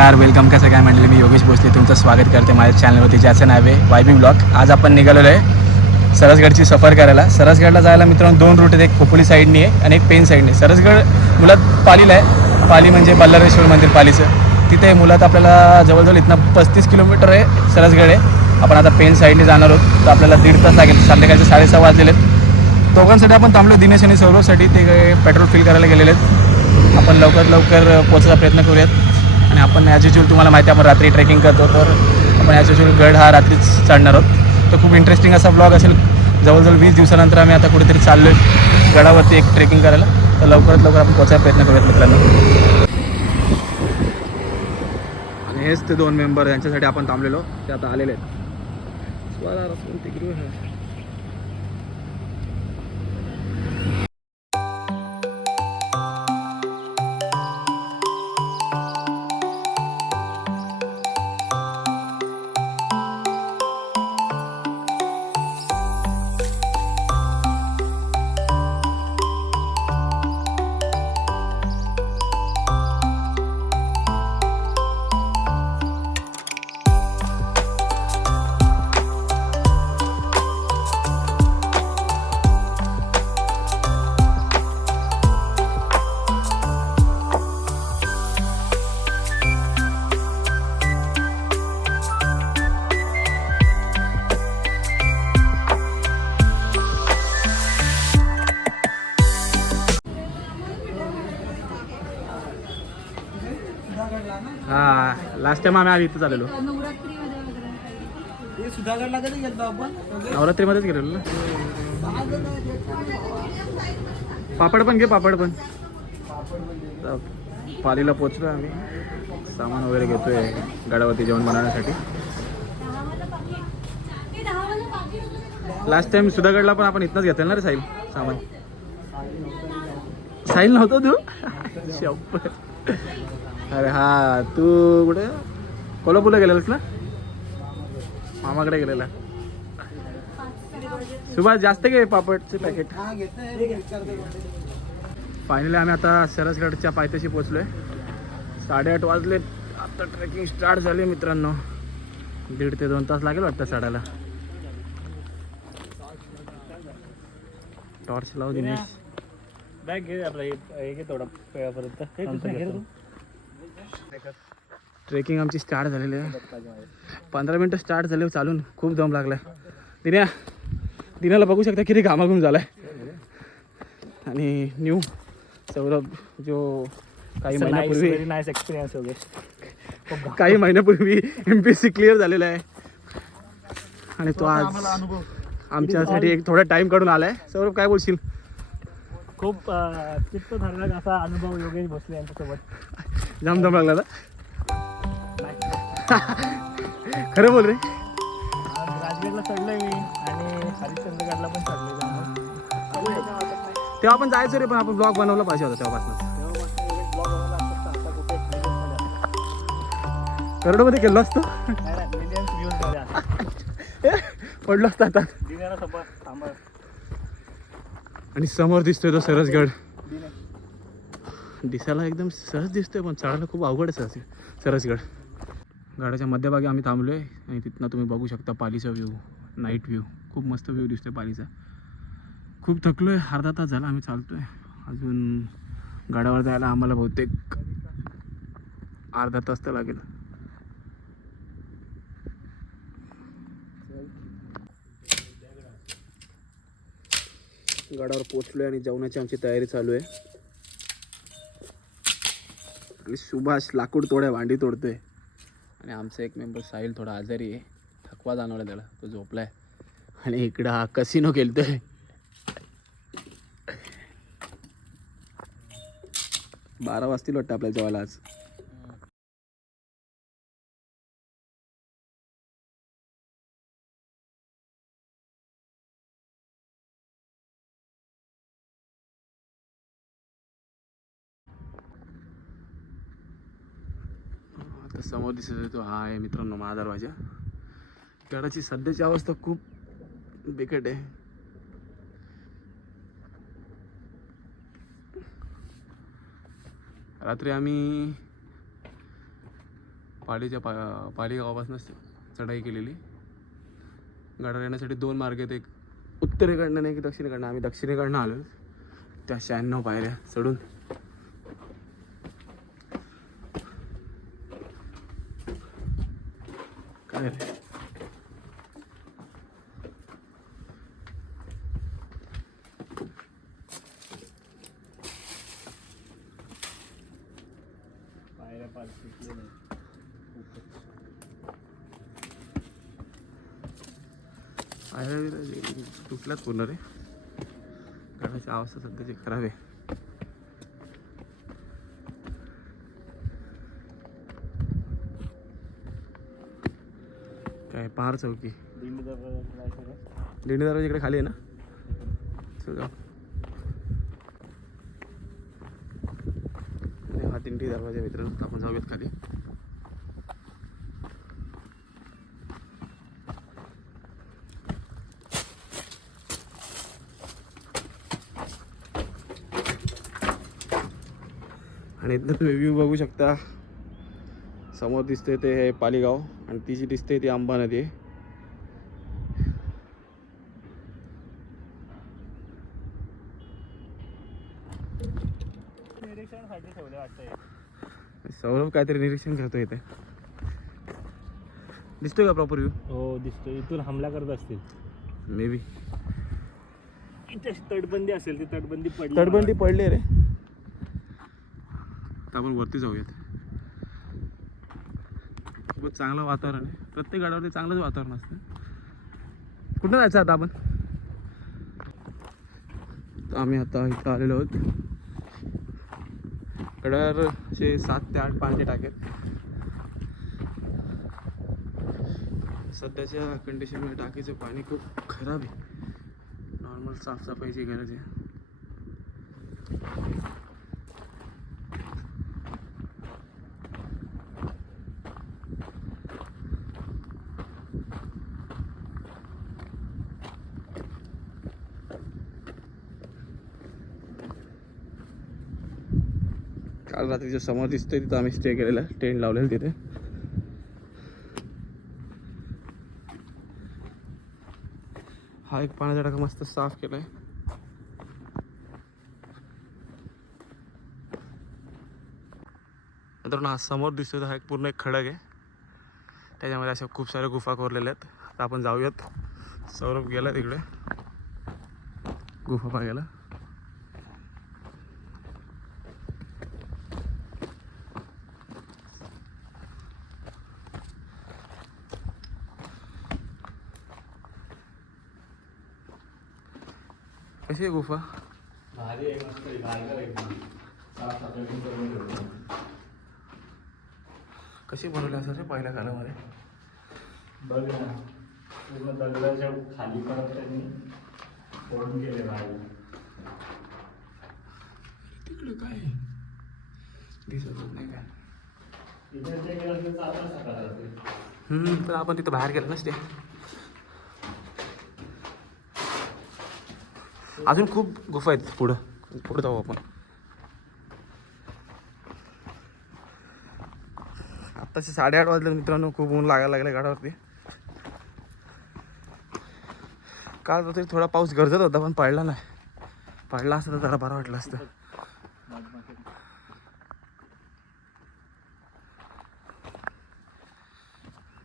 नमस्कार वेलकम कसं काय म्हणले मी योगेश भोसले तुमचं स्वागत करते माझ्या चॅनलवरती ज्याचं नाव आहे वाय बी आज आपण निघालेलो आहे सरसगडची सफर करायला. सरसगडला जायला मित्रांनो दोन रूट आहेत. एक खोपोली साईडनी आहे आणि एक पेन साईडने सरसगड मुलात पालीला आहे. पाली म्हणजे बल्लारेश्वर मंदिर पालीचं. तिथे मुलात आपल्याला जवळजवळ इथनं पस्तीस किलोमीटर आहे सरसगड आहे. आपण आता पेन साईडने जाणार आहोत. तर आपल्याला दीड तास लागेल. संध्याकाळचे साडेसहा वाजलेले आहेत. दोघांसाठी आपण थांबलो. दिनेश आणि सौरवसाठी ते काही पेट्रोल फिल करायला गेलेले आहेत. आपण लवकर लवकर पोचायचा प्रयत्न करूयात. आणि आपण ॲज युजल तुम्हाला माहिती आहे आपण रात्री ट्रेकिंग करतो तर आपण ॲज युजल गड हा रात्रीच चढणार आहोत. तर खूप इंटरेस्टिंग असा ब्लॉग असेल. जवळजवळ वीस दिवसानंतर आम्ही आता कुठेतरी चाललो आहे गडावरती एक ट्रेकिंग करायला. तर लवकरात लवकर आपण पोचायचा प्रयत्न करूयात मित्रांनो. आणि हेच ते दोन मेंबर यांच्यासाठी आपण थांबलेलो. ते आता आलेले आहेत. हा लास्ट टाइम आम्ही आधी इथं चाललेलो नवरात्रीमध्येच गेलेलो ना. पापड पण घे पापड पण. पालीला पोचलो आम्ही. सामान वगैरे घेतोय गडावरती जेवण बनवण्यासाठी. लास्ट टाइम सुधागडला पण आपण इथनंच घेतलं ना रे साहिल सामान. साहिल नव्हतो तू? शप्पथ. अरे हा तू कुठे? कोल्हापूरला गेलेलास ना? मामाकडे गेलेला. सुभाष जास्त घे पापडचे पॅकेट फायनली आम्ही आता सरसगडच्या पायथ्याशी पोचलोय साडेआठ वाजले. आता ट्रेकिंग स्टार्ट झाली मित्रांनो. दीड ते दोन तास लागेल वाटतं चढायला. टॉर्च लावू दिनेश. बॅग घे आपला थोडा पर्यंत ट्रेकिंग आमची स्टार्ट झालेली आहे. पंधरा मिनटं स्टार्ट झाले चालून खूप दम लागलाय. दिन्या दिन्याला बघू शकता किती घामाघूम झालाय. आणि न्यू सौरभ जो काही महिन्यापूर्वी नाईस एक्सपिरियन्स वगैरे काही महिन्यापूर्वी M P S C clear झालेला आहे. आणि तो आज आम्हाला अनुभव. आमच्यासाठी एक थोडा टाइम काढून आलाय. सौरभ काय बोलशील? खूप चित्त धरला असा अनुभव योगेश भोसले यांच्यासोबत. जाम दम लागला खरं बोल रे. राजगडला चढलोय मी आणि हरिश्चंद्रगडला पण चढलोय तेव्हा आपण जायचं रे पण आपण ब्लॉग बनवला पाहिजे होता तेव्हापासून करोडमध्ये गेलो असतो. पडलो असतो आता. आणि समोर दिसतोय तो सरसगड. दिसायला एकदम सहज दिसतोय पण चढायला खूप अवघड आहे सरस सरसगड. गडाच्या मध्यभागी आम्ही थांबलो आहे आणि तिथनं तुम्ही बघू शकता पालीचा व्ह्यू नाईट व्ह्यू खूप मस्त व्ह्यू दिसतोय पालीचा. खूप थकलो आहे अर्धा तास झाला आम्ही चालतो आहे अजून गाड्यावर जायला आम्हाला बहुतेक अर्धा तास तर लागेल. गडावर आहे आणि जेवणाची आमची तयारी चालू आहे. आणि सुभाष लाकूड तोड्या भांडी तोडतोय आणि आमचा एक मेंबर साहिल थोडा आजारी आहे. थकवा जाणवला त्याला. तो झोपलाय. आणि इकडं हा कसिनो खेळतोय. बारा वाजतील वाटतं आपल्या जेवायला आज. तर समोर दिसत होतो तो हा आहे मित्रांनो माझा दरवाजा. गडाची सध्याची अवस्था खूप बिकट आहे. रात्री आम्ही पाडीच्या पा पालीगावापासूनच चढाई केलेली. गडावर येण्यासाठी दोन मार्ग आहेत. एक उत्तरेकडनं नाही की दक्षिणेकडनं. आम्ही दक्षिणेकडनं आलो. त्या शहाण्णव पायऱ्या चढून रे पायऱ्या तुटल्यात पूर्ण रे? गडाची अवस्था सध्याची खराब आहे. पहार चौकी दिंडी दरवाजा इकडे खाली आहे ना? हा दिंडी दरवाजा मित्रांनो तर आपण जाऊयात खाली. आणि इथनं तुम्ही व्ह्यू बघू शकता. समोर दिसते ते हे पालीगाव आणि ती जी दिसते ती आंबा नदी. आहे सौरभ काहीतरी निरीक्षण करतो इथे. दिसतोय का प्रॉपर व्ह्यू हो दिसतो इथून हमला करत असतील. मे बी तटबंदी असेल ती तटबंदी पडली. तटबंदी पडली रे. तर आपण वरती जाऊयात. खूपच चांगलं वातावरण आहे. प्रत्येक गाड्यावरती चांगलंच वातावरण असतं. कुठं जायचं आता आपण? तर आम्ही आता इथं आलेलो आहोत. गडावर असे सात ते आठ पाण्याचे टाकेत सध्याच्या कंडिशनमध्ये टाकीचं पाणी खूप खराब आहे. नॉर्मल साफसफाईची गरज आहे. रात्रीच्या समोर दिसतोय तिथं आम्ही स्टे केलेला टेंट लावलेलं तिथे. हा एक पाण्याचा टाका मस्त साफ केलाय. मित्रांनो हा समोर दिसतोय हा एक पूर्ण एक खडक आहे. त्याच्यामध्ये अशा खूप साऱ्या गुफा कोरलेल्या आहेत. आता आपण जाऊयात. सौरभ गेला तिकडे. गुफा पाहायला. कशी आहे गुफा? भारी. कशी बनवली असं रे पहिल्या कालामध्ये? बघ ना पूर्ण दगडाच्या खाली परत त्यांनी फोडून गेले बाहेर. तिकडे काय? दिसतच नाही काय? इथे जे गेलं ते चालतं सकाळ हम्म, पण आपण तिथं बाहेर गेलो नसते. अजून खूप गुफा आहेत पुढं. पुढं जाऊ आपण. आत्ताचे साडेआठ वाजले मित्रांनो खूप ऊन लागायला लागले गाडावरती काल रात्री थोडा पाऊस गरजत होता पण पडला नाही. पडला असता तर जरा बरं वाटलं असतं.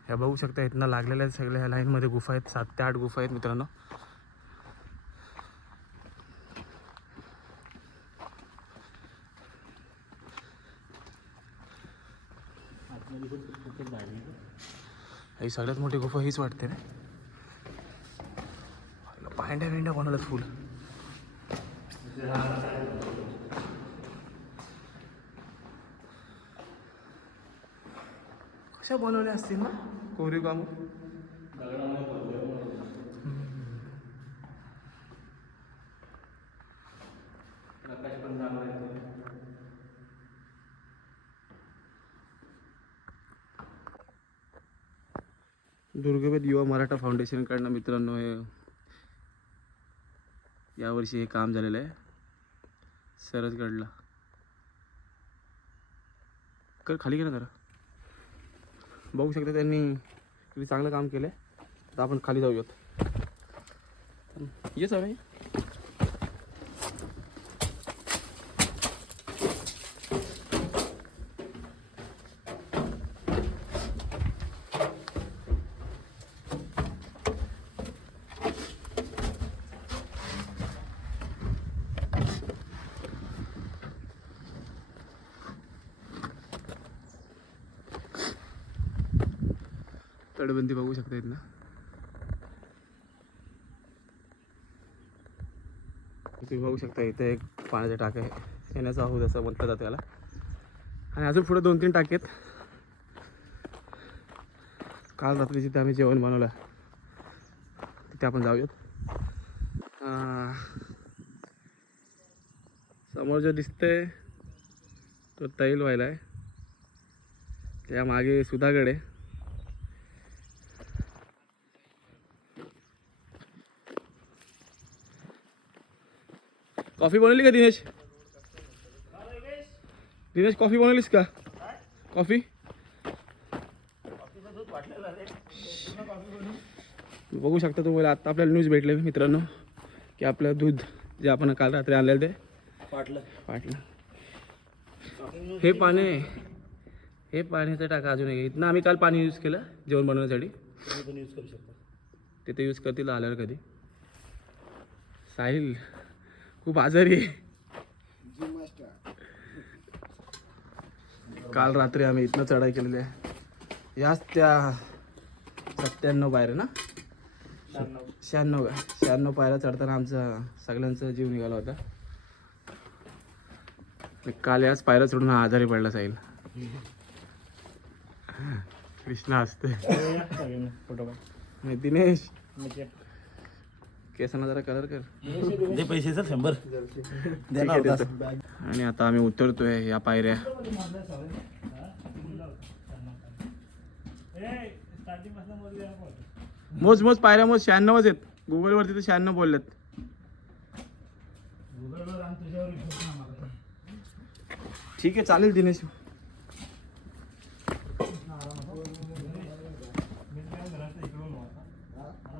ह्या बघू शकता इथनं लागलेल्या आहेत सगळ्या ह्या लाईनमध्ये गुफा आहेत सात ते आठ गुफा आहेत मित्रांनो आतमध्ये खूप खूपच भारी आहे. ही सगळ्यात मोठी गुफा हीच वाटते रे पांड्या बिंड्या बनवल्यात फुल? कशा बनवल्या असतील ना? कोरीव काम. प्रकाश पण चांगला दुर्गवेद युवा मराठा फाउंडेशनकडनं मित्रांनो हे यावर्षी हे काम झालेलं आहे. सरसगडला. कर खाली गेलं जरा. बघू शकता त्यांनी किती चांगलं काम केलं तर आपण खाली जाऊयात. ये सर तटबंदी बघू शकता ना तुम्ही बघू शकता इथे एक पाण्याचे टाक आहे. येण्याचा आहोत असं म्हटलं जातं त्याला आणि अजून पुढे दोन तीन टाके आहेत. काल रात्री जिथे आम्ही जेवण बनवलं तिथे आपण जाऊयात. समोर जो दिसतंय तो तैल व्हायला आहे. त्यामागे सुधागड आहे. कॉफी बनवली का दिनेश? दिनेश कॉफी बनवलीस का? कॉफी? बघू शकता तुम्हाला आता आपल्याला न्यूज भेटले मित्रांनो की आपलं दूध जे आपण काल रात्री आणलेलं ते पाटलं. पाटलं. हे पाणी हे पाण्याचं टाका अजून एक. इथनं आम्ही काल पाणी यूज केलं जेवण बनवण्यासाठी. पण यूज करू शकता. तिथे यूज करतील आल्यावर कधी. साहिल खूप आजारी आहे. काल रात्री आम्ही इथनं चढाई केलेली आहे. याच त्या सत्त्याण्णव पायऱ्या ना? शहाण्णव. शहाण्णव का? शहाण्णव पायऱ्या चढताना आमचा सगळ्यांचा जीव निघाला होता. काल याच पायऱ्या चढून हा आजारी पडला साहिल. कृष्णा असते दिनेश. केसांना जरा कलर कर. दे पैसे सर शंभर. आणि आता आम्ही उतरतोय या पायऱ्या. मोज मोज पायऱ्या मोज. शहाण्णवच आहेत. गुगलवरती तर शहाण्णव बोललेत. ठीक आहे चालेल दिनेश.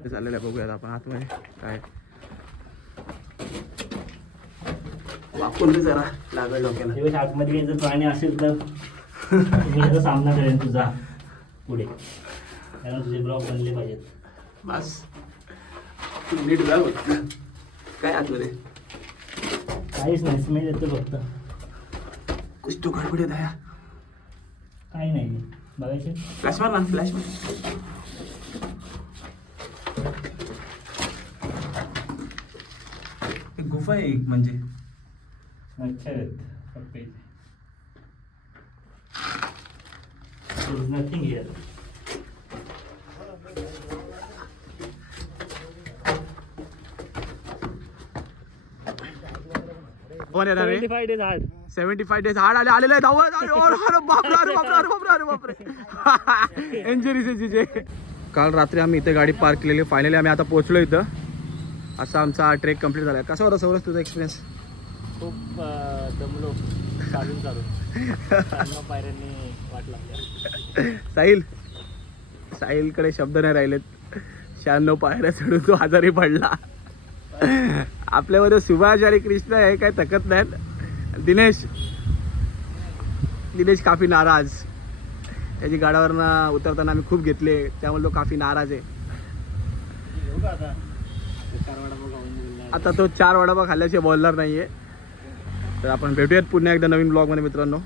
ते चाललेलं आहे बघूयात आपण आतमध्ये काय. वापरून जरा लागल डोक्याला. आतमध्ये जर प्राणी असेल तर मी याचा सामना करेन तुझा पुढे. कारण तुझे ब्लॉग बनले पाहिजेत. बस. नीट. काय आतमध्ये? काहीच नाही स्मेल येतो फक्त. कुछ तो गडबड आहे. दया काही नाही बघायचे? फ्लॅश मार ना फ्लॅश मार. गुफा आहे एक म्हणजे. मच्छर आहेत फक्त इथे नथिंग हिअर कोण येणार रे five days hard seventy five days हाड आले आलेले आहेत. अहो, अरे, अरे, अरे, बापरे अरे बापरे अरे बापरे अरे बापरे. इंजुरीचे जे काल रात्री आम्ही इथे गाडी पार्क केलेली. फायनली आम्ही आता पोहोचलो इथं. असा आमचा ट्रेक कंप्लीट झाला कसा होता सौरस तुझा एक्सपिरियन्स खूप अं, दमलो. चालून चालून. चालणं पायऱ्यांनी वाट लागल्या. साहिल साहिलकडे शब्द नाही राहिलेत. शहाण्णव पायऱ्या चढून तो आजारी पडला. आपल्यामध्ये सुभाष आणि कृष्ण हे काय थकत नाहीत. दिनेश दिनेश काफी नाराज. त्याची गाड्यावरनं उतरताना आम्ही खूप घेतले. त्यामुळे तो काफी नाराज आहे. येऊ का आता चार वाडा बघा बोलला आता तो चार वडापाव खाल्ल्याशिवाय बोलणार नाहीये. तर आपण भेटूयात पुन्हा एकदा नवीन ब्लॉगमध्ये मित्रांनो.